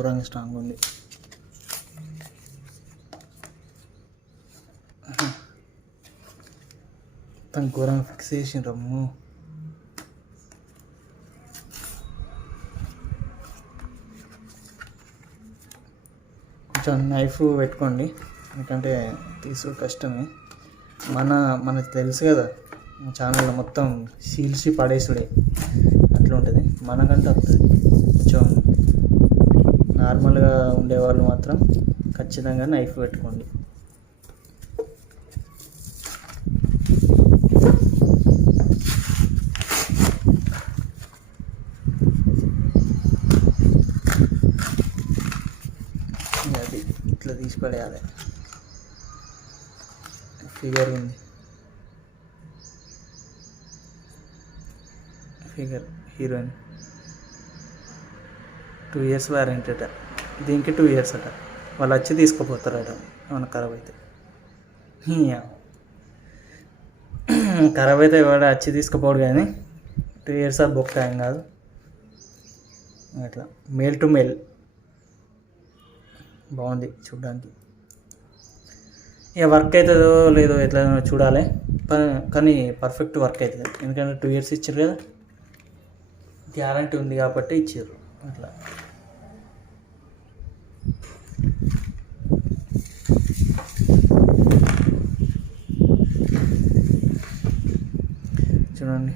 ఘోరంగా స్ట్రాంగ్ ఉంది. మొత్తం ఘోరంగా ఫిక్స్ చేసిండ్రమ్ము. కొంచెం నైఫ్ పెట్టుకోండి, ఎందుకంటే తీసుకు కష్టమే. మనకు తెలుసు కదా ఛానల్లో మొత్తం సీల్సి పడేసుడే అట్లా ఉంటుంది. మనకంటే వస్తుంది. కొంచెం నార్మల్గా ఉండేవాళ్ళు మాత్రం ఖచ్చితంగా నైఫ్ పెట్టుకోండి. అది ఇట్లా తీసి పడేయాలి. ఫిగర్ ఉంది, ఫిగర్ హీరోయిన్ 2 years వారంటీ అట. దీనికి 2 years అట. వాళ్ళు వచ్చి తీసుకుపోతారట ఏమన్నా ఖరాబ్ అయితే. ఖరాబ్ అయితే వాడు వచ్చి తీసుకుపోడు, కానీ 2 years బొక్క ఏం కాదు. అట్లా మేల్ టు మేల్ బాగుంది చూడడానికి. ఇక వర్క్ అవుతుందో లేదో ఎట్లా చూడాలి, కానీ పర్ఫెక్ట్ వర్క్ అవుతుంది. ఎందుకంటే 2 years ఇచ్చారు కదా, గ్యారంటీ ఉంది కాబట్టి ఇచ్చారు. అట్లా చూడండి.